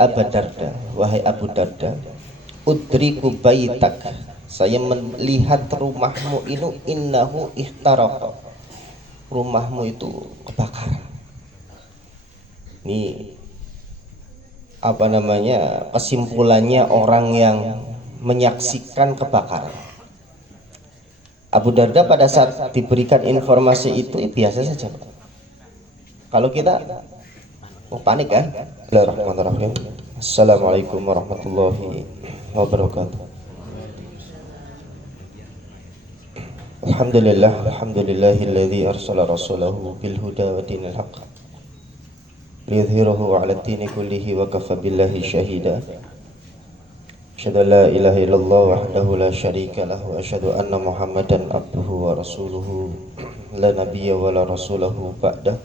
Abu Darda, wahai Abu Darda, udriku baitak, saya melihat rumahmu ini innahu ihtaraq, rumahmu itu kebakaran. Ini apa namanya, kesimpulannya orang yang menyaksikan kebakaran. Abu Darda pada saat diberikan informasi itu biasa saja. Kalau kita panik kan? Bismillahirrahmanirrahim. Assalamualaikum warahmatullahi wabarakatuh. Alhamdulillahilladzi arsala rasulahu bil huda wa dinil haqq liyudhhirahu 'ala ad-dini kullihi wa kafa billahi shahida. Asyhadu an la ilaha illallah wahdahu la syarika lahu wa asyhadu anna Muhammadan abduhu wa rasuluhu la nabiyya wa la rasulahu ba'dah.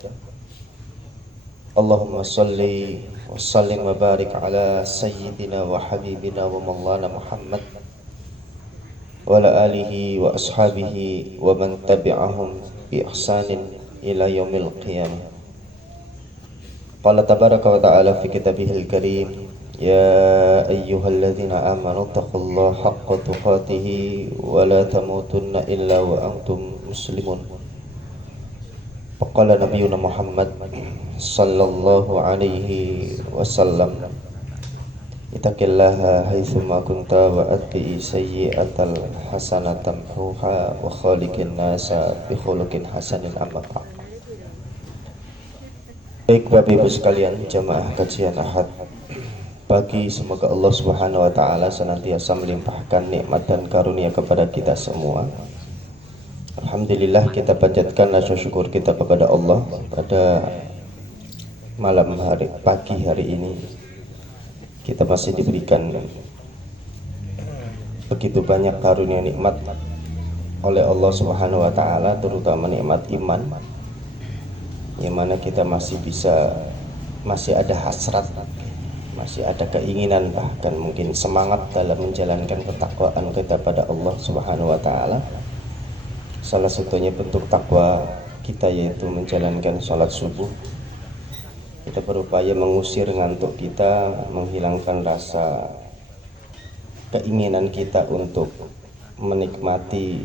Allahumma salli wa sallim wa barik ala sayyidina wa habibina wa maulana Muhammad wa ala alihi wa ashabihi wa man tabi'ahum bi ihsanin ila yaumil qiyamah. Qala tabaraka wa ta'ala fi kitabihil karim, ya ayyuhalladzina amanu taqullaha haqqa tuqatih wa la tamutunna illa wa antum muslimun. Faqala nabiyuna Muhammad sallallahu alaihi wasallam, ittaqillaha haitsuma kunta wa atbi sayyi'atal hasanatan tamhuha wa khaliqin nasa bi khuluqin hasanin amma ba'd. Baik Bapak Ibu sekalian, jamaah kajian Ahad pagi, semoga Allah Subhanahu wa taala senantiasa melimpahkan nikmat dan karunia kepada kita semua. Alhamdulillah, kita panjatkan rasa syukur kita kepada Allah pada malam hari, pagi hari ini kita masih diberikan begitu banyak karunia nikmat oleh Allah Subhanahu wa taala, terutama nikmat iman, yang mana kita masih ada hasrat, masih ada keinginan, bahkan mungkin semangat dalam menjalankan ketakwaan kita pada Allah Subhanahu wa taala. Salah satunya bentuk takwa kita yaitu menjalankan sholat subuh. Kita berupaya mengusir ngantuk kita, menghilangkan rasa keinginan kita untuk menikmati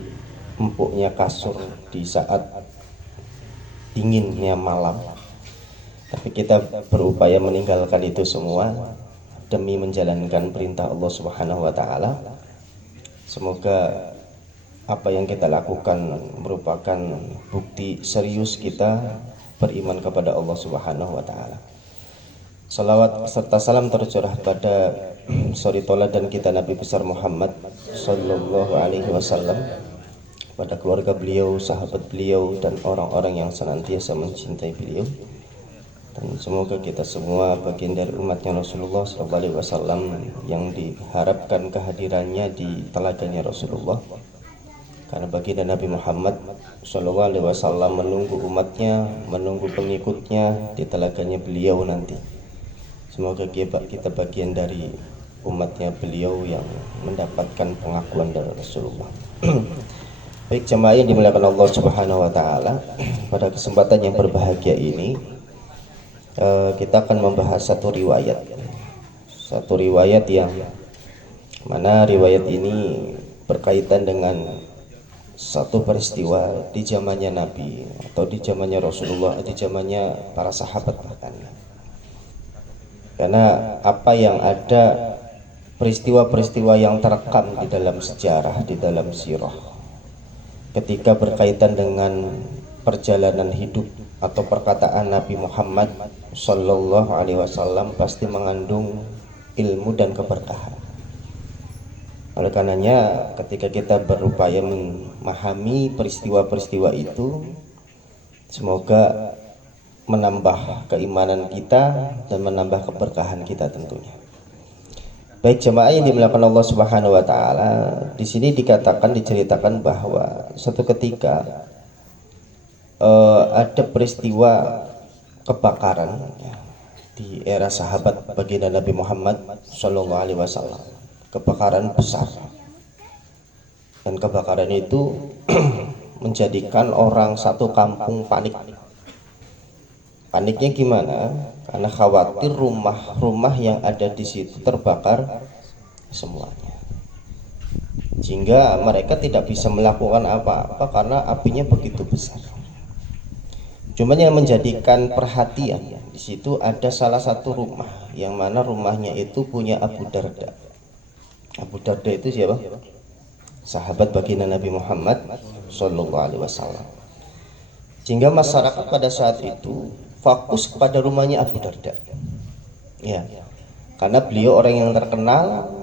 empuknya kasur di saat dinginnya malam. Tapi kita berupaya meninggalkan itu semua demi menjalankan perintah Allah Subhanahu wa taala. Semoga apa yang kita lakukan merupakan bukti serius kita beriman kepada Allah Subhanahu wa taala. Salawat serta salam tercurah pada suri toladan kita Nabi besar Muhammad sallallahu alaihi wasallam, pada keluarga beliau, sahabat beliau, dan orang-orang yang senantiasa mencintai beliau. Dan semoga kita semua bagian dari umatnya Rasulullah sallallahu alaihi wasallam yang diharapkan kehadirannya di telaganya Rasulullah. Karena baginda Nabi Muhammad sallallahu alaihi wasallam menunggu umatnya, menunggu pengikutnya di telaganya beliau nanti. Semoga kita bagian dari umatnya beliau yang mendapatkan pengakuan dari Rasulullah. Baik jemaah yang dimuliakan Allah Subhanahu wa taala, pada kesempatan yang berbahagia ini kita akan membahas satu riwayat yang mana riwayat ini berkaitan dengan satu peristiwa di zamannya Nabi atau di zamannya Rasulullah, di zamannya para sahabat bahkan. Karena apa yang ada, peristiwa-peristiwa yang terekam di dalam sejarah, di dalam sirah, ketika berkaitan dengan perjalanan hidup atau perkataan Nabi Muhammad sallallahu alaihi wasallam pasti mengandung ilmu dan keberkahan. Oleh karenanya ketika kita berupaya memahami peristiwa-peristiwa itu, semoga menambah keimanan kita dan menambah keberkahan kita tentunya. Baik jemaah yang dimuliakan Allah Subhanahu wa taala, di sini diceritakan bahwa suatu ketika ada peristiwa kebakaran di era sahabat baginda Nabi Muhammad sallallahu alaihi wasallam. Kebakaran besar, dan kebakaran itu menjadikan orang satu kampung panik. Paniknya gimana? karena khawatir rumah-rumah yang ada di situ terbakar semuanya, sehingga mereka tidak bisa melakukan apa-apa karena apinya begitu besar. Cuman yang menjadikan perhatian di situ ada salah satu rumah yang mana rumahnya itu punya Abu Darda. Abu Darda itu siapa? Sahabat baginda Nabi Muhammad Sallallahu Alaihi Wasallam. Sehingga masyarakat pada saat itu fokus kepada rumahnya Abu Darda. Ya, karena beliau orang yang terkenal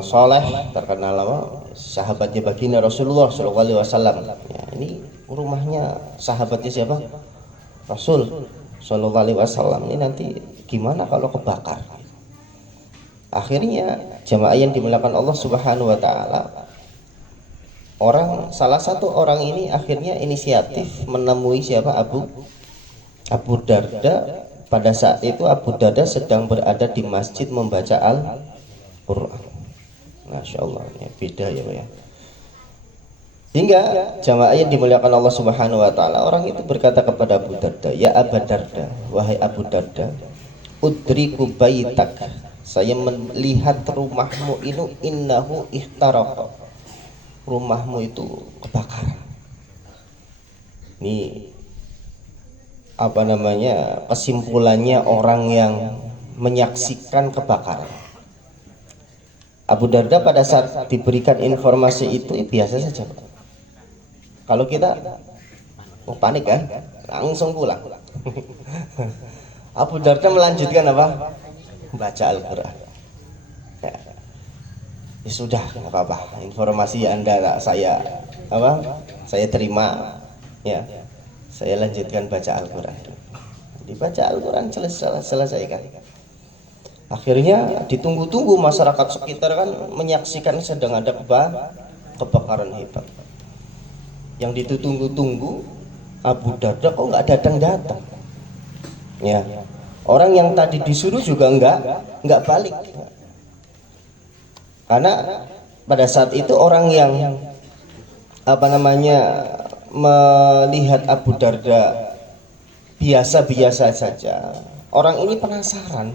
soleh, terkenal apa? Sahabatnya baginda Rasulullah Sallallahu Alaihi Wasallam. Ya, ini rumahnya sahabatnya siapa? Rasul Sallallahu Alaihi Wasallam. Ini nanti gimana kalau kebakar? Akhirnya jamaah yang dimuliakan Allah Subhanahu Wa Taala, salah satu orang ini akhirnya inisiatif menemui siapa? Abu Darda. Pada saat itu Abu Darda sedang berada di masjid membaca Al-Quran. Masya Allah, ya, beda ya Pak ya. Hingga jamaah yang dimuliakan Allah Subhanahu Wa Taala, orang itu berkata kepada Abu Darda, ya Abu Darda, wahai Abu Darda, udriku baitak, saya melihat rumahmu ini innahu ihtaraq, rumahmu itu kebakaran. Ini apa namanya, kesimpulannya orang yang menyaksikan kebakaran. Abu Darda pada saat diberikan informasi itu biasa saja. Kalau kita panik kan, langsung pulang. Abu Darda melanjutkan apa? Baca Al-Quran. Ya sudah, nggak apa-apa. Informasi Anda saya terima, ya. Saya lanjutkan baca Al-Quran. Dibaca Al-Quran selesaikan. Akhirnya ditunggu-tunggu masyarakat sekitar kan menyaksikan sedang ada kebakaran hebat. Yang ditunggu-tunggu Abu Darda kok nggak datang-datang. Ya, orang yang tadi disuruh juga nggak balik. Karena pada saat itu orang yang melihat Abu Darda biasa-biasa saja, orang ini penasaran,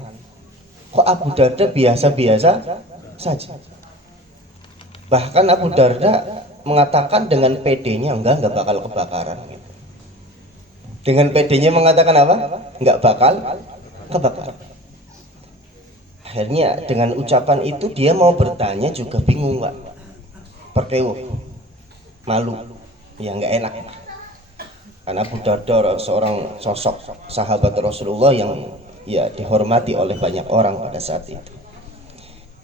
kok Abu Darda biasa-biasa saja. Bahkan Abu Darda mengatakan dengan PD-nya enggak bakal kebakaran gitu. Dengan PD-nya mengatakan apa? Enggak bakal kebakaran. Akhirnya dengan ucapan itu dia mau bertanya juga bingung, Pak. Perkewuh, malu, ya enggak enak. Karena Abu Darda seorang sosok sahabat Rasulullah yang ya dihormati oleh banyak orang pada saat itu.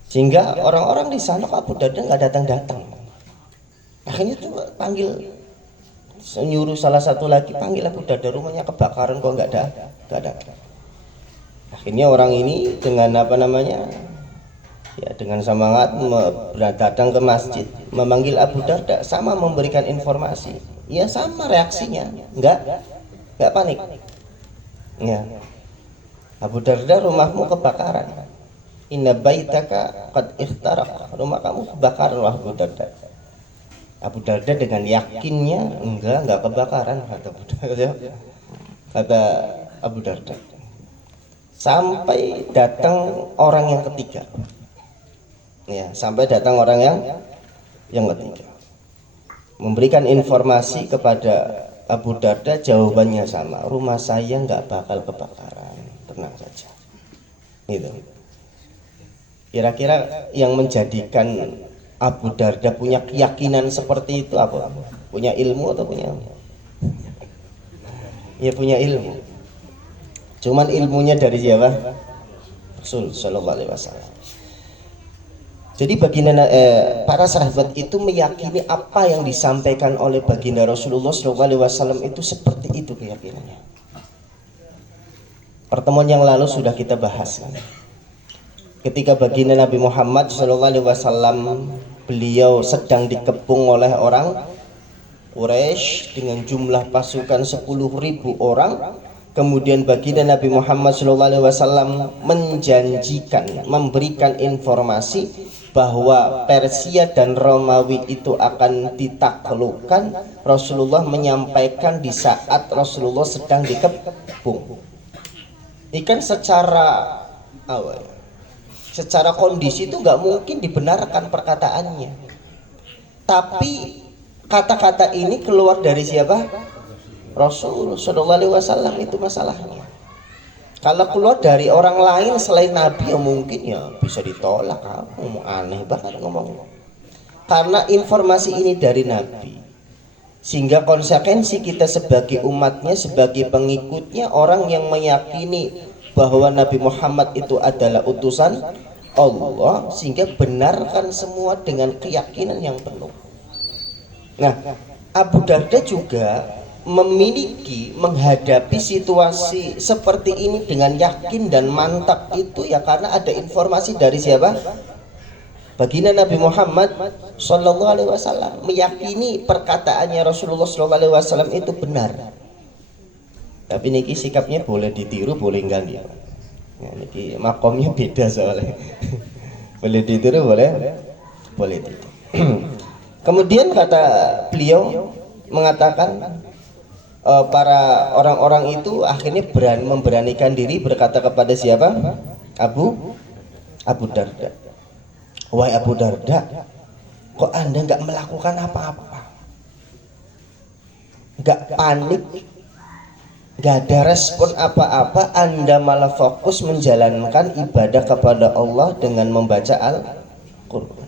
Sehingga orang-orang di sana kok Abu Darda enggak datang-datang. Akhirnya tuh nyuruh salah satu lagi, panggil Abu Darda, rumahnya kebakaran kok enggak ada. Akhirnya orang ini dengan dengan semangat datang ke masjid, memanggil Abu Darda, sama memberikan informasi. Ya sama reaksinya, enggak panik. Ya. Abu Darda, rumahmu kebakaran. Inna baitaka qad ihtaraq, rumah kamu kebakaran Abu Darda. Abu Darda dengan yakinnya enggak kebakaran, kata Abu Darda. Sampai datang orang yang ketiga. Ya, sampai datang orang yang ketiga. Memberikan informasi kepada Abu Darda, jawabannya sama, rumah saya enggak bakal kebakaran, tenang saja. Gitu. Kira-kira yang menjadikan Abu Darda punya keyakinan seperti itu apa? Punya ilmu atau punya? Ya punya ilmu. Cuman ilmunya dari siapa? Rasul Sallallahu Alaihi Wasallam. Jadi baginda para sahabat itu meyakini apa yang disampaikan oleh baginda Rasulullah Sallallahu Alaihi Wasallam itu seperti itu keyakinannya. Pertemuan yang lalu sudah kita bahas. Ketika baginda Nabi Muhammad SAW, beliau sedang dikepung oleh orang Quraisy dengan jumlah pasukan 10.000 orang. Kemudian baginda Nabi Muhammad SAW menjanjikan, memberikan informasi bahwa Persia dan Romawi itu akan ditaklukkan. Rasulullah menyampaikan di saat Rasulullah sedang dikepung. Ikan secara apa ya, secara kondisi itu nggak mungkin dibenarkan perkataannya. Tapi kata-kata ini keluar dari siapa? Rasul Shallallahu Alaihi Wasallam, itu masalahnya. Kalau keluar dari orang lain selain Nabi ya mungkin ya bisa ditolak. Kamu aneh banget ngomong. Karena informasi ini dari Nabi, sehingga konsekuensi kita sebagai umatnya, sebagai pengikutnya, orang yang meyakini bahwa Nabi Muhammad itu adalah utusan Allah, sehingga benarkan semua dengan keyakinan yang penuh. Nah, Abu Darda juga memiliki menghadapi situasi seperti ini dengan yakin dan mantap itu ya karena ada informasi dari siapa? Baginda Nabi Muhammad Sallallahu Alaihi Wasallam, meyakini perkataannya Rasulullah Sallallahu Alaihi Wasallam itu benar. Tapi niki sikapnya boleh ditiru, boleh enggak nih? Ya, niki makomnya beda soalnya. Boleh ditiru, boleh tidak. Kemudian kata beliau mengatakan para orang-orang itu akhirnya memberanikan diri berkata kepada siapa? Abu Darda. Wahai Abu Darda, kok Anda nggak melakukan apa-apa? Nggak panik, nggak ada respon apa-apa, Anda malah fokus menjalankan ibadah kepada Allah dengan membaca Al-Quran.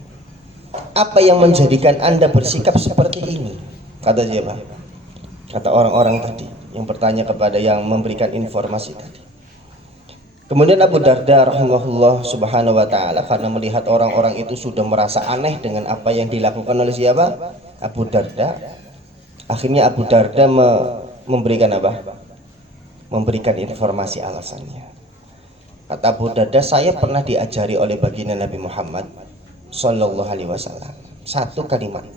Apa yang menjadikan Anda bersikap seperti ini? Kata siapa? Kata orang-orang tadi yang bertanya kepada yang memberikan informasi tadi. Kemudian Abu Darda rahimahullah subhanahu wa ta'ala, karena melihat orang-orang itu sudah merasa aneh dengan apa yang dilakukan oleh siapa? Abu Darda. Akhirnya Abu Darda memberikan apa? Memberikan informasi alasannya. Kata Abu Darda, saya pernah diajari oleh baginda Nabi Muhammad Sallallahu Alaihi Wasallam satu kalimat.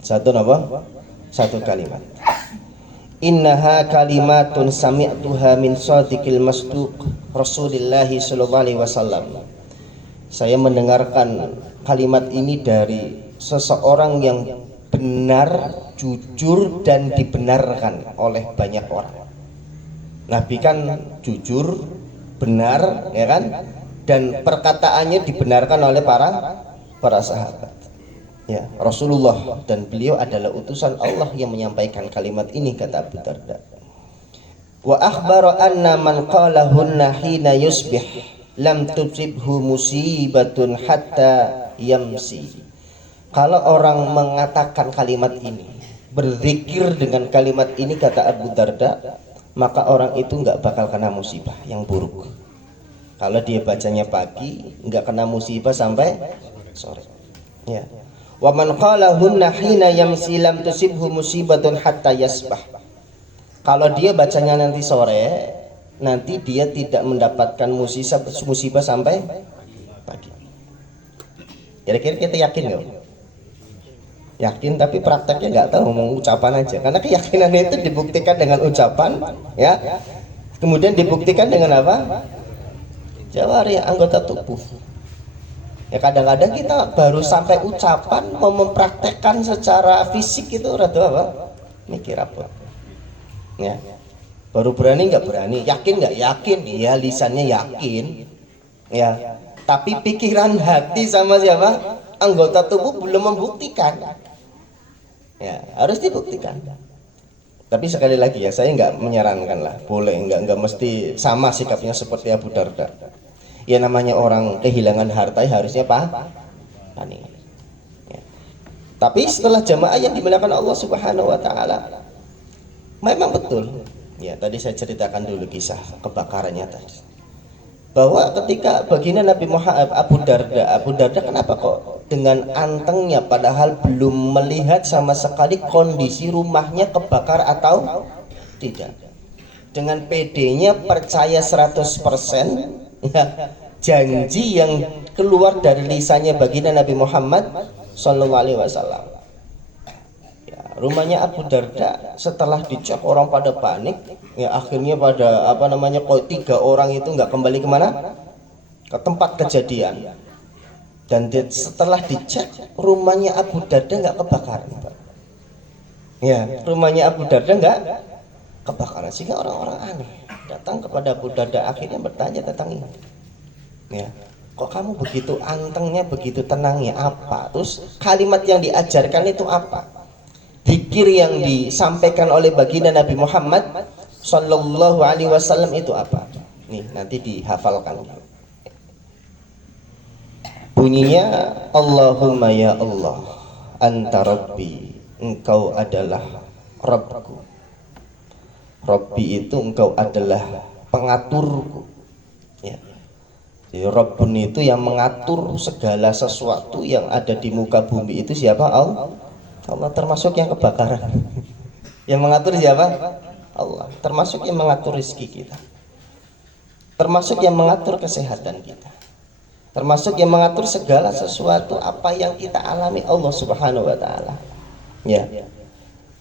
Satu apa? Satu kalimat. Innaha kalimatun sami'tuha min shadiqil masduq Rasulillah Sallallahu Alaihi Wasallam. Saya mendengarkan kalimat ini dari seseorang yang benar, jujur dan dibenarkan oleh banyak orang. Nabi kan jujur, benar, ya kan? Dan perkataannya dibenarkan oleh para sahabat. Ya, Rasulullah dan beliau adalah utusan Allah yang menyampaikan kalimat ini, kata Abu Darda. Wa akhbara anna man qalahunna hina yusbih lam tusibhu musibatun hatta yamsi. Kalau orang mengatakan kalimat ini, berzikir dengan kalimat ini, kata Abu Darda, maka orang itu nggak bakal kena musibah yang buruk. Kalau dia bacanya pagi, nggak kena musibah sampai sore. Ya. Wa man qalahunna hina yamsi lam tusibhu musibatun hatta yasbah. Kalau dia bacanya nanti sore, nanti dia tidak mendapatkan musibah sampai pagi. Kira-kira kita yakin nggak? Yakin, tapi prakteknya nggak tahu, ngomong ucapan aja. Karena keyakinan itu dibuktikan dengan ucapan, ya. Kemudian dibuktikan dengan apa? Jawari, anggota tubuh. Ya kadang-kadang kita baru sampai ucapan, mau mempraktekkan secara fisik itu rada apa? Mikir apa? Ya. Baru berani nggak berani, yakin nggak yakin, ya lisannya yakin, ya. Tapi pikiran, hati sama siapa? Anggota tubuh belum membuktikan. Ya, harus dibuktikan. Tapi sekali lagi ya, saya nggak menyarankan lah, boleh nggak mesti sama sikapnya seperti Abu Darda. Ya namanya orang kehilangan harta harusnya panik. Ya. Tapi setelah jamaah yang dimuliakan Allah Subhanahu Wa Taala, memang betul. Ya tadi saya ceritakan dulu kisah kebakarannya tadi. Bahwa ketika baginda Nabi Muhammad Abu Darda kenapa kok dengan antengnya padahal belum melihat sama sekali kondisi rumahnya kebakar atau tidak, dengan PD-nya percaya 100%, ya, janji yang keluar dari lisannya baginda Nabi Muhammad Sallallahu Alaihi Wasallam. Ya, rumahnya Abu Darda setelah dicek orang pada panik, ya akhirnya pada kok 3 orang itu nggak kembali kemana? Ke tempat kejadian. Dan setelah dicek rumahnya Abu Darda nggak kebakaran, Pak. Ya, rumahnya Abu Darda kebakaran, sehingga orang-orang aneh datang kepada Abu Darda, akhirnya bertanya tentang ini. Ya, kok kamu begitu antengnya, begitu tenangnya, apa? Terus kalimat yang diajarkan itu apa? Zikir yang disampaikan oleh baginda Nabi Muhammad Sallallahu Alaihi Wasallam itu apa? Nih, nanti dihafalkan. Bunyinya, Allahumma ya Allah, anta Rabbi, engkau adalah Rabbku. Rabbi itu engkau adalah pengaturku. Ya. Jadi Rabbun itu yang mengatur segala sesuatu yang ada di muka bumi itu siapa? Allah. Allah, termasuk yang kebakaran. Yang mengatur siapa? Allah. Termasuk yang mengatur rezeki kita. Termasuk yang mengatur kesehatan kita. Termasuk yang mengatur segala sesuatu apa yang kita alami, Allah Subhanahu wa taala. Ya.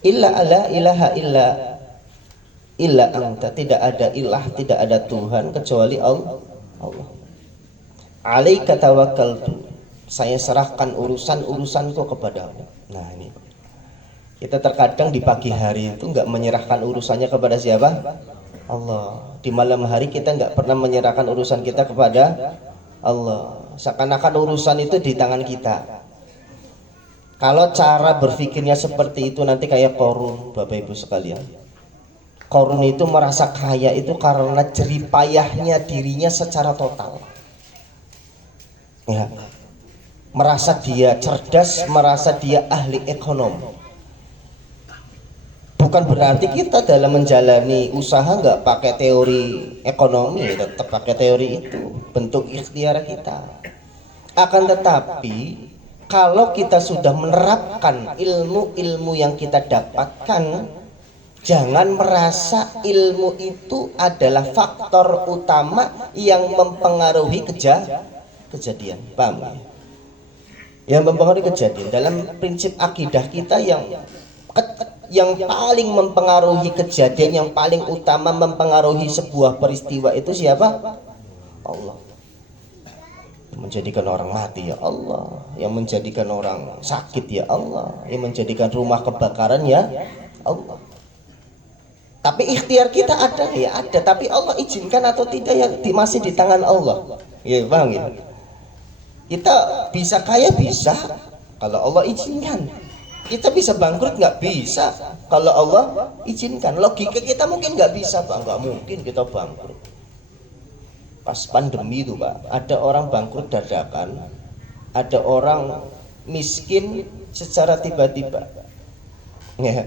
Illa ala ilaha illa anta, tidak ada ilah, tidak ada Tuhan kecuali Allah. Alaika tawakkaltu, saya serahkan urusanku kepadamu. Nah, ini kita terkadang di pagi hari itu nggak menyerahkan urusannya kepada siapa? Allah. Di malam hari kita nggak pernah menyerahkan urusan kita kepada Allah. Seakan-akan urusan itu di tangan kita. Kalau cara berpikirnya seperti itu, nanti kayak Qarun, Bapak Ibu sekalian. Qarun itu merasa kaya itu karena jeripayahnya dirinya secara total. Ya. Merasa dia cerdas, merasa dia ahli ekonomi. Bukan berarti kita dalam menjalani usaha nggak pakai teori ekonomi, tetap pakai teori itu, bentuk ikhtiar kita. Akan tetapi kalau kita sudah menerapkan ilmu-ilmu yang kita dapatkan, jangan merasa ilmu itu adalah faktor utama yang mempengaruhi kejadian. Paham ya? Yang mempengaruhi kejadian. Dalam prinsip akidah kita yang paling mempengaruhi kejadian, yang paling utama mempengaruhi sebuah peristiwa itu siapa? Allah. Menjadikan orang mati ya Allah, yang menjadikan orang sakit ya Allah, yang menjadikan rumah kebakaran ya Allah. Tapi ikhtiar kita ada ya ada, tapi Allah izinkan atau tidak ya masih di tangan Allah. Ya paham ya? Kita bisa kaya bisa kalau Allah izinkan. Kita bisa bangkrut nggak bisa kalau Allah izinkan. Logika kita mungkin nggak bisa, Pak, nggak mungkin kita bangkrut. Pas pandemi itu, Pak, ada orang bangkrut dadakan, ada orang miskin secara tiba-tiba. Ya.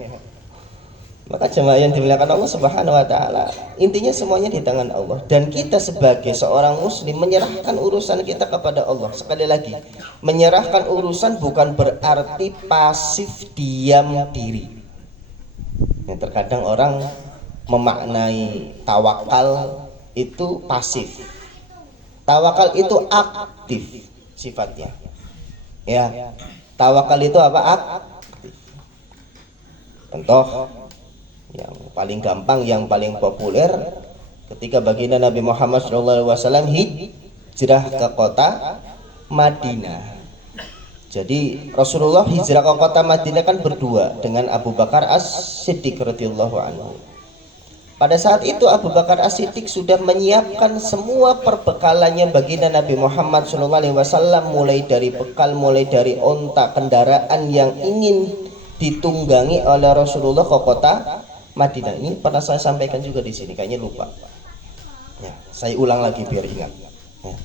Maka jemaah yang dimuliakan Allah Subhanahu wa taala, intinya semuanya di tangan Allah, dan kita sebagai seorang muslim menyerahkan urusan kita kepada Allah. Sekali lagi, menyerahkan urusan bukan berarti pasif diam diri. Yang terkadang orang memaknai tawakal itu pasif. Tawakal itu aktif sifatnya. Ya. Tawakal itu apa? Aktif. Contoh yang paling gampang, yang paling populer, ketika baginda Nabi Muhammad SAW hijrah ke kota Madinah. Jadi Rasulullah hijrah ke kota Madinah kan berdua dengan Abu Bakar As-Siddiq radhiyallahu anhu. Pada saat itu Abu Bakar As-Siddiq sudah menyiapkan semua perbekalannya baginda Nabi Muhammad SAW, mulai dari bekal, mulai dari onta, kendaraan yang ingin ditunggangi oleh Rasulullah ke kota Madinah. Ini pernah saya sampaikan juga di sini, kayaknya lupa. Ya, saya ulang lagi biar ingat. Ya.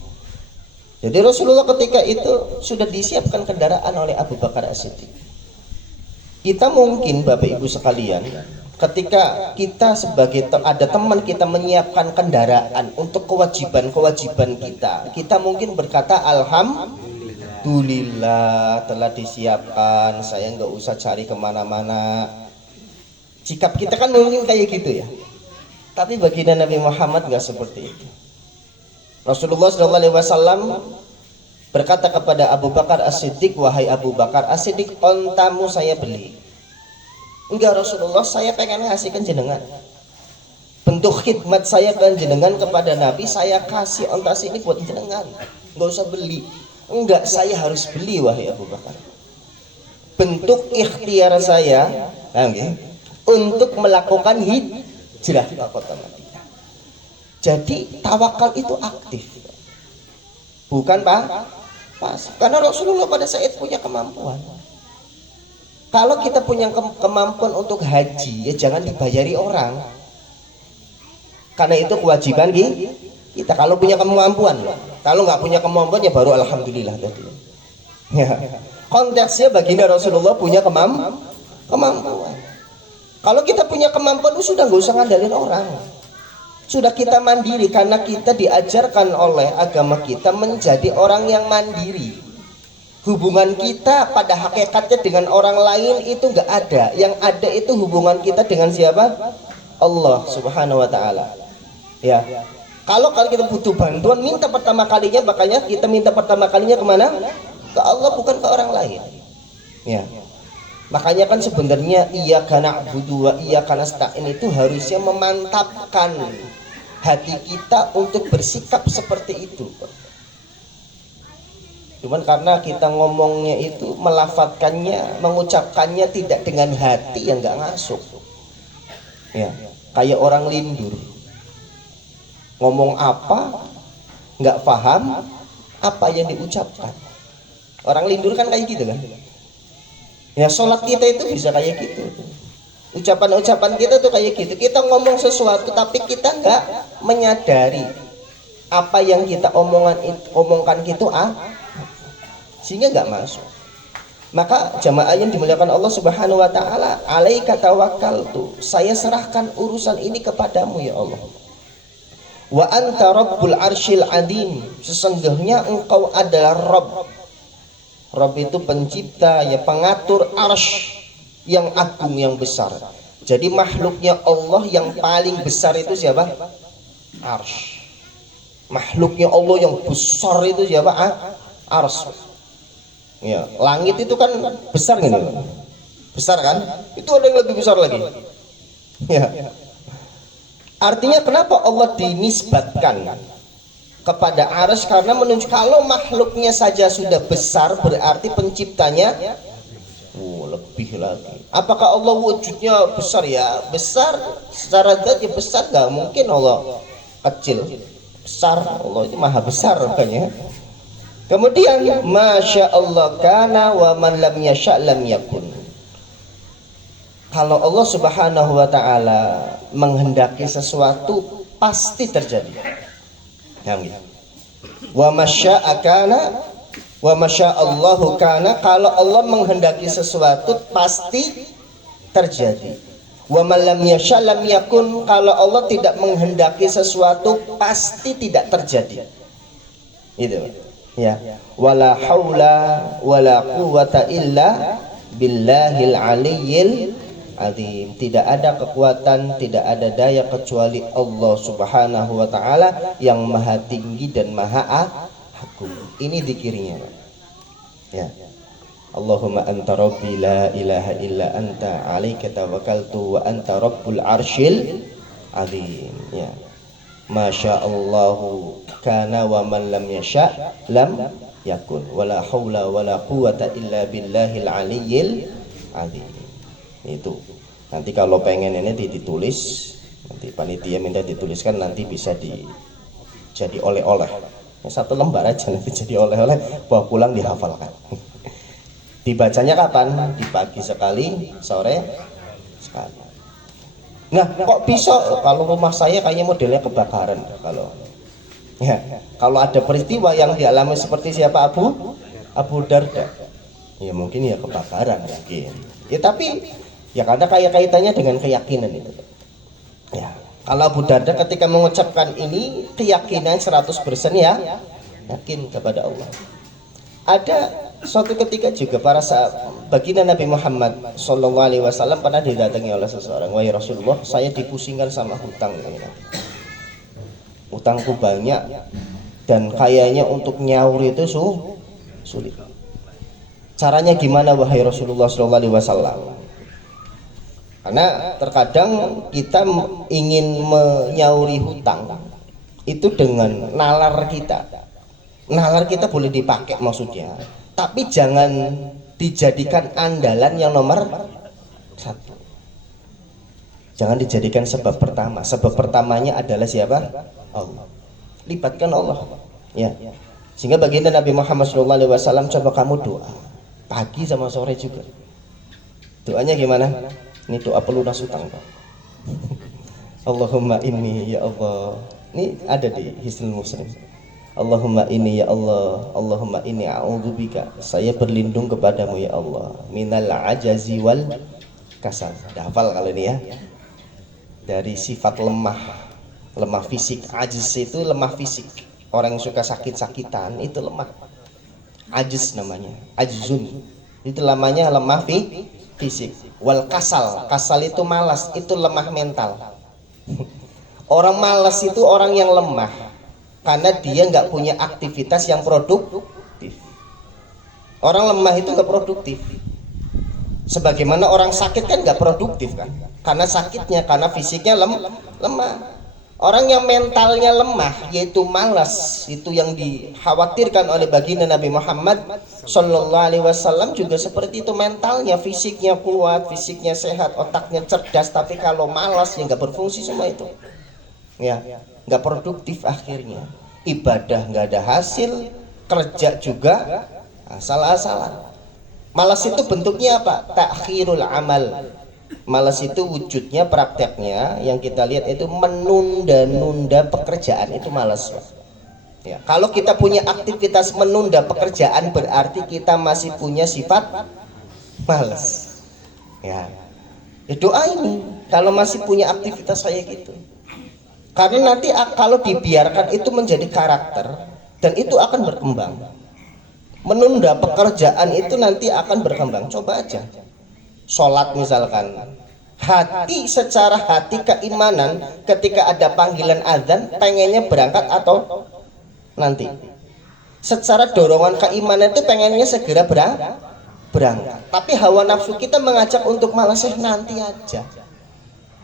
Jadi Rasulullah ketika itu sudah disiapkan kendaraan oleh Abu Bakar As-Siddiq. Kita mungkin Bapak Ibu sekalian, ketika kita sebagai ada teman kita menyiapkan kendaraan untuk kewajiban-kewajiban kita mungkin berkata alhamdulillah telah disiapkan, saya nggak usah cari kemana-mana. Sikap kita kan mungkin kayak gitu ya. Tapi baginda Nabi Muhammad nggak seperti itu. Rasulullah SAW berkata kepada Abu Bakar As-Siddiq, wahai Abu Bakar As-Siddiq, ontamu saya beli. Enggak Rasulullah, saya pengen ngasihkan jenengan. Bentuk khidmat saya dan jenengan kepada Nabi, saya kasih onta ini buat jenengan. Nggak usah beli. Enggak, saya harus beli wahai Abu Bakar. Bentuk ikhtiar saya, untuk melakukan Jelas otomatis. Jadi tawakal itu aktif, bukan pas. Karena Rasulullah pada saat punya kemampuan. Kalau kita punya kemampuan untuk haji, ya jangan dibayari orang. Karena itu kewajiban kita. Kalau punya kemampuan, kalau nggak punya kemampuan ya baru alhamdulillah tadi. Ya. Konteksnya baginda Rasulullah punya kemampuan. Kalau kita punya kemampuan, sudah nggak usah ngandalin orang. Sudah kita mandiri karena kita diajarkan oleh agama kita menjadi orang yang mandiri. Hubungan kita pada hakikatnya dengan orang lain itu nggak ada. Yang ada itu hubungan kita dengan siapa? Allah Subhanahu wa Ta'ala. Ya. Kalau kita butuh bantuan, minta pertama kalinya, makanya kita minta pertama kalinya kemana? Ke Allah, bukan ke orang lain. Ya. Makanya kan sebenarnya iyyaka na'budu wa iyyaka nasta'in itu harusnya memantapkan hati kita untuk bersikap seperti itu. Cuman karena kita ngomongnya itu, melafatkannya, mengucapkannya tidak dengan hati yang nggak ngasuk. Ya, kayak orang lindur. Ngomong apa nggak paham apa yang diucapkan. Orang lindur kan kayak gitu kan. Ya, sholat kita itu bisa kayak gitu. Ucapan-ucapan kita tuh kayak gitu. Kita ngomong sesuatu tapi kita nggak menyadari apa yang kita omongkan gitu sehingga nggak masuk. Maka jamaah yang dimuliakan Allah Subhanahu wa Ta'ala, alaika tawakkaltu, saya serahkan urusan ini kepadamu ya Allah. Wa anta rabbul arsyil adim, sesungguhnya engkau adalah Rabb. Rabb itu pencipta, ya pengatur arsy yang agung, yang besar. Jadi makhluknya Allah yang paling besar itu siapa? Arsy. Makhluknya Allah yang besar itu siapa? Arsy. Ya, langit itu kan besar gini, besar kan? Itu ada yang lebih besar lagi. Ya. Artinya kenapa Allah dinisbatkan kepada arsy? Karena menunjuk kalau makhluknya saja sudah besar, berarti penciptanya lebih lagi. Apakah Allah wujudnya besar? Ya besar, secara zat ya besar, nggak mungkin Allah kecil. Besar, Allah itu maha besar makanya. Kemudian masya Allah kana wa man lam yasha lam yakun. Kalau Allah Subhanahu wa Ta'ala menghendaki sesuatu pasti terjadi. Wa masya'a kana wa masya'allahu kana. Kalau Allah menghendaki sesuatu pasti terjadi. Wa man lam yasha lam yakun. Kalau Allah tidak menghendaki sesuatu pasti tidak terjadi. Gitu. Ya. Wala haula wala quwwata illa billahil aliyyil azim. Tidak ada kekuatan, tidak ada daya kecuali Allah Subhanahu wa Ta'ala yang maha tinggi dan maha agung. Ini dzikirnya. Ya. Allahumma anta rabbi la ilaha illa anta alaika tawakkaltu wa anta rabbul arsyil azim. Ya. Masya Allahu kana wa man lam yasha lam yakun. Wala haula wala quwwata illa billahil aliyyil azim. Itu nanti kalau pengen ini ditulis, nanti panitia minta dituliskan, nanti bisa jadi oleh-oleh. Satu lembar aja nanti jadi oleh-oleh, bawa pulang dihafalkan. Dibacanya kapan? Di pagi sekali, sore sekali. Nah, kok bisa kalau rumah saya kayaknya modelnya kebakaran? Kalau ada peristiwa yang dialami seperti siapa, Abu Darda, ya mungkin ya kebakaran mungkin. Ya tapi ya karena kaitannya dengan keyakinan itu. Ya, kalau Abu Darda ketika mengucapkan ini keyakinan 100% ya, yakin kepada Allah. Ada suatu ketika juga para baginda Nabi Muhammad SAW pernah didatangi oleh seseorang. Wahai Rasulullah, saya dipusingkan sama hutang ini. Hutangku banyak dan kayaknya untuk nyaur itu sulit. Caranya gimana wahai Rasulullah SAW? Karena terkadang kita ingin menyauri hutang itu dengan nalar kita. Nalar kita boleh dipakai maksudnya, tapi jangan dijadikan andalan yang nomor 1. Jangan dijadikan sebab pertama. Sebab pertamanya adalah siapa? Allah. Libatkan Allah. Ya. Sehingga baginda Nabi Muhammad SAW, coba kamu doa pagi sama sore juga. Doanya gimana? Ini doa pelunas utang, Pak. Allahumma inni ya Allah. Ini ada di Hisnul Muslim. Allahumma inni ya Allah, Allahumma inni a'udzubika, saya berlindung kepadamu ya Allah, minal ajazi wal kasal. Dah hafal kalau ini ya. Dari sifat lemah, lemah fisik. Ajiz itu lemah fisik. Orang yang suka sakit-sakitan itu lemah. Ajiz namanya, ajzun. Itu namanya lemah fisik. Wal kasal, kasal itu malas, itu lemah mental. Orang malas itu orang yang lemah karena dia nggak punya aktivitas yang produktif. Orang lemah itu nggak produktif. Sebagaimana orang sakit kan nggak produktif kan, karena sakitnya, karena fisiknya lemah. Orang yang mentalnya lemah, yaitu malas, itu yang dikhawatirkan oleh baginda Nabi Muhammad Sallallahu Alaihi Wasallam juga seperti itu. Mentalnya, fisiknya kuat, fisiknya sehat, otaknya cerdas, tapi kalau malas ya nggak berfungsi semua itu. Ya, nggak produktif akhirnya. Ibadah nggak ada hasil, kerja juga asal-asalan. Malas itu bentuknya apa? Takhirul amal. Malas itu wujudnya, prakteknya yang kita lihat itu menunda-nunda pekerjaan, itu malas. Ya, kalau kita punya aktivitas menunda pekerjaan berarti kita masih punya sifat malas. Ya, doa ini kalau masih punya aktivitas kayak gitu. Karena nanti kalau dibiarkan itu menjadi karakter dan itu akan berkembang. Menunda pekerjaan itu nanti akan berkembang. Coba aja sholat misalkan, hati secara hati keimanan ketika ada panggilan azan pengennya berangkat atau nanti. Secara dorongan keimanan itu pengennya segera berangkat. Tapi hawa nafsu kita mengajak untuk malas, nanti aja.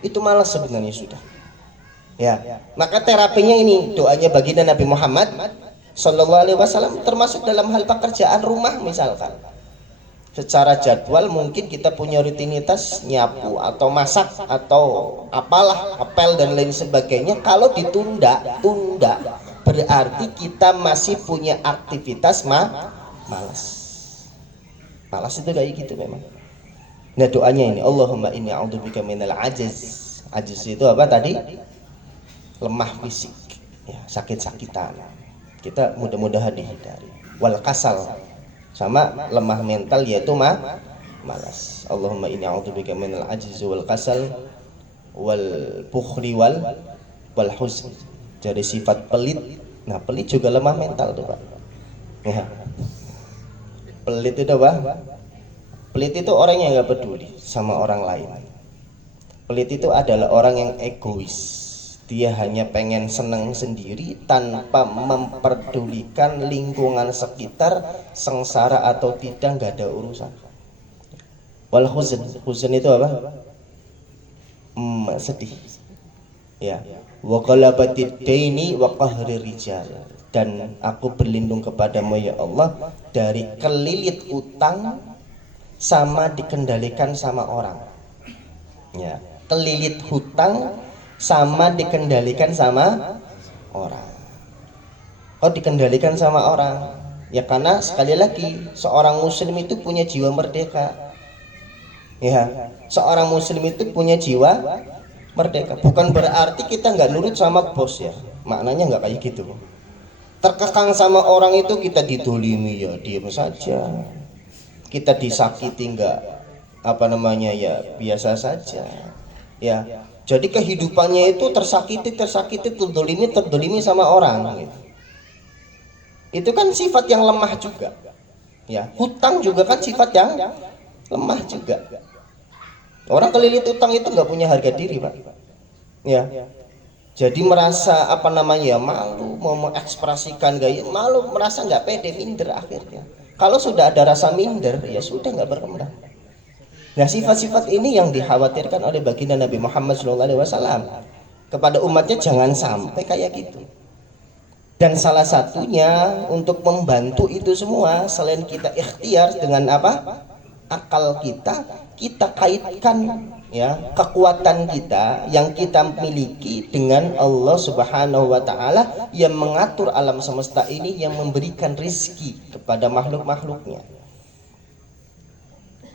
Itu malas sebenarnya sudah. Ya, maka terapinya ini doanya baginda Nabi Muhammad Sallallahu Alaihi Wasallam, termasuk dalam hal pekerjaan rumah misalkan. Secara jadwal mungkin kita punya rutinitas nyapu atau masak atau apalah, apel dan lain sebagainya. Kalau ditunda, berarti kita masih punya aktivitas malas. Malas itu kayak gitu memang. Nah doanya ini, Allahumma inni a'udzubika minal ajiz. Ajiz itu apa tadi? Lemah fisik, ya, sakit-sakitan. Kita mudah-mudahan dihindari. Wal kasal, sama lemah mental yaitu malas. Allahumma inni a'udzubika minal ajiz wal kasal wal bukhli wal huzn. Dari sifat pelit. Nah pelit juga lemah mental tuh Pak. Ya. Pelit itu apa? Pelit itu orang yang nggak peduli sama orang lain. Pelit itu adalah orang yang egois. Dia hanya pengen senang sendiri tanpa memperdulikan lingkungan sekitar sengsara atau tidak, nggak ada urusan. Wal huzn, huzn itu apa? Sedih. Ya. Wa qalabatid daini wa qahri rijal. Dan aku berlindung kepadamu ya Allah dari kelilit utang sama dikendalikan sama orang. Ya, kelilit hutang sama dikendalikan sama orang. Oh, dikendalikan sama orang. Ya karena sekali lagi seorang muslim itu punya jiwa merdeka. Ya, seorang muslim itu punya jiwa merdeka. Bukan berarti kita nggak nurut sama bos ya. Maknanya nggak kayak gitu. Terkekang sama orang itu kita didolimi ya diam saja. Kita disakiti nggak ya biasa saja. Ya. Jadi kehidupannya itu tersakiti, terdolimi sama orang gitu. Itu kan sifat yang lemah juga. Ya, hutang juga kan sifat yang lemah juga. Orang kelilit utang itu nggak punya harga diri, Pak. Ya. Jadi merasa malu, mau mengekspresikan gaya malu, merasa nggak pede, minder akhirnya. Kalau sudah ada rasa minder, ya sudah nggak berkembang. Nah sifat-sifat ini yang dikhawatirkan oleh baginda Nabi Muhammad SAW kepada umatnya, jangan sampai kayak gitu. Dan salah satunya untuk membantu itu semua, selain kita ikhtiar dengan akal kita kaitkan ya, kekuatan kita yang kita miliki dengan Allah Subhanahu wa taala yang mengatur alam semesta ini, yang memberikan rizki kepada makhluk-makhluknya.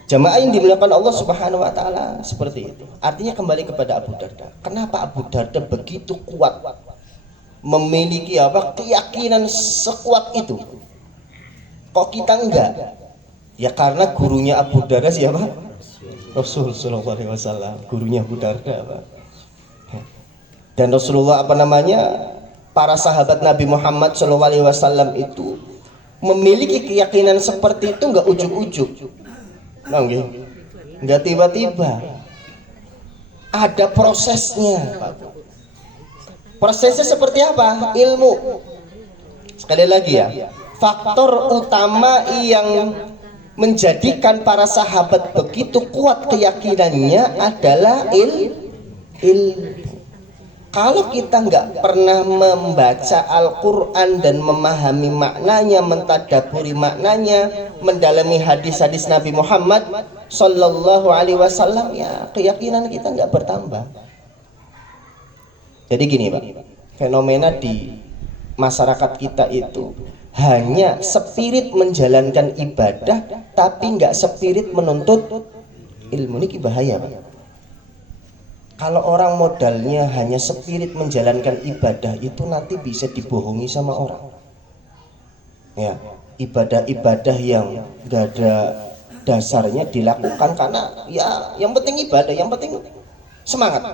Jamaah yang dimuliakan Allah Subhanahu wa taala seperti itu. Artinya kembali kepada Abu Darda. Kenapa Abu Darda begitu kuat memiliki keyakinan sekuat itu? Kok kita enggak? Ya karena gurunya Abu Darda siapa? Rasul sallallahu alaihi wasallam, gurunya Abu Darda, Pak. Dan Rasulullah para sahabat Nabi Muhammad sallallahu alaihi wasallam itu memiliki keyakinan seperti itu enggak ujuk-ujuk. Enggak tiba-tiba. Ada prosesnya, Pak. Prosesnya seperti apa? Ilmu. Sekali lagi ya, faktor utama yang menjadikan para sahabat begitu kuat keyakinannya adalah ilmu. Kalau kita nggak pernah membaca Al-Quran dan memahami maknanya, mentadaburi maknanya, mendalami hadis-hadis Nabi Muhammad Sallallahu Alaihi Wasallam, ya keyakinan kita nggak bertambah. Jadi gini Pak, fenomena di masyarakat kita itu hanya spirit menjalankan ibadah tapi nggak spirit menuntut ilmu. Ini bahaya Pak. Kalau orang modalnya hanya spirit menjalankan ibadah, itu nanti bisa dibohongi sama orang. Ya, ibadah-ibadah yang nggak ada dasarnya dilakukan karena ya yang penting ibadah, yang penting semangat.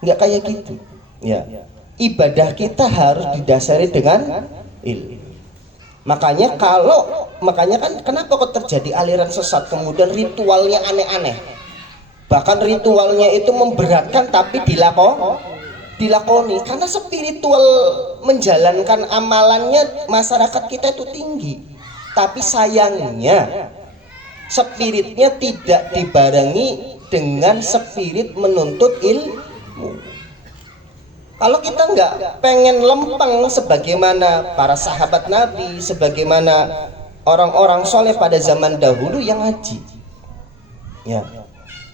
Nggak kayak gitu. Ya, ibadah kita harus didasari dengan ilmu. Makanya kan kenapa kok terjadi aliran sesat, kemudian ritualnya aneh-aneh, bahkan ritualnya itu memberatkan tapi dilakoni karena spiritual menjalankan amalannya masyarakat kita itu tinggi, tapi sayangnya spiritnya tidak dibarengi dengan spirit menuntut ilmu. Kalau kita nggak pengen lempeng sebagaimana para sahabat Nabi, sebagaimana orang-orang soleh pada zaman dahulu yang ngaji, ya,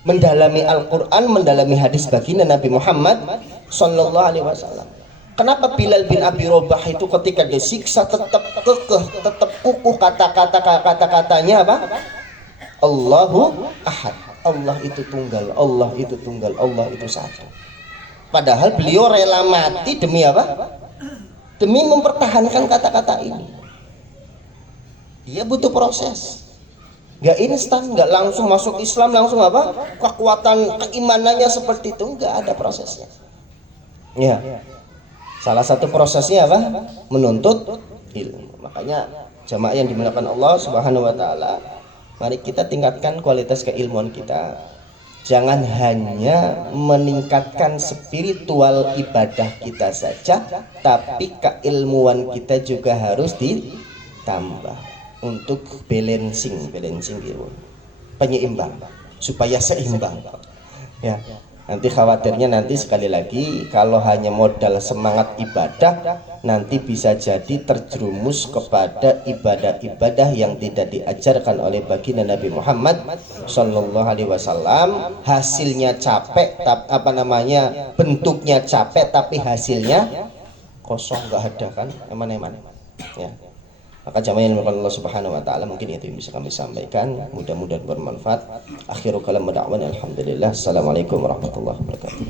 mendalami Al-Quran, mendalami hadis baginda Nabi Muhammad Sallallahu Alaihi Wasallam. Kenapa Bilal bin Abi Rabah itu ketika disiksa tetap kekeh, tetap kukuh kata-katanya apa? Allahu Ahad, Allah itu tunggal, Allah itu tunggal, Allah itu satu. Padahal beliau rela mati demi apa? Demi mempertahankan kata-kata ini. Dia butuh proses. Gak instan, gak langsung masuk Islam langsung apa? Kekuatan keimanannya seperti itu, gak ada prosesnya. Ya. Salah satu prosesnya apa? Menuntut ilmu. Makanya jamaah yang dimuliakan Allah Subhanahu wa taala, mari kita tingkatkan kualitas keilmuan kita. Jangan hanya meningkatkan spiritual ibadah kita saja, tapi keilmuan kita juga harus ditambah untuk balancing ilmu, penyeimbang supaya seimbang. Ya, nanti khawatirnya sekali lagi kalau hanya modal semangat ibadah, nanti bisa jadi terjerumus kepada ibadah-ibadah yang tidak diajarkan oleh baginda Nabi Muhammad Sallallahu Alaihi Wasallam. Hasilnya capek, bentuknya capek tapi hasilnya kosong, nggak ada kan, eman-eman. Ya. Maka jamaah yang dimuliakan Allah Subhanahu wa taala, mungkin itu yang bisa kami sampaikan, mudah-mudahan bermanfaat. Akhiru kalam da'wana alhamdulillah. Assalamualaikum warahmatullahi wabarakatuh.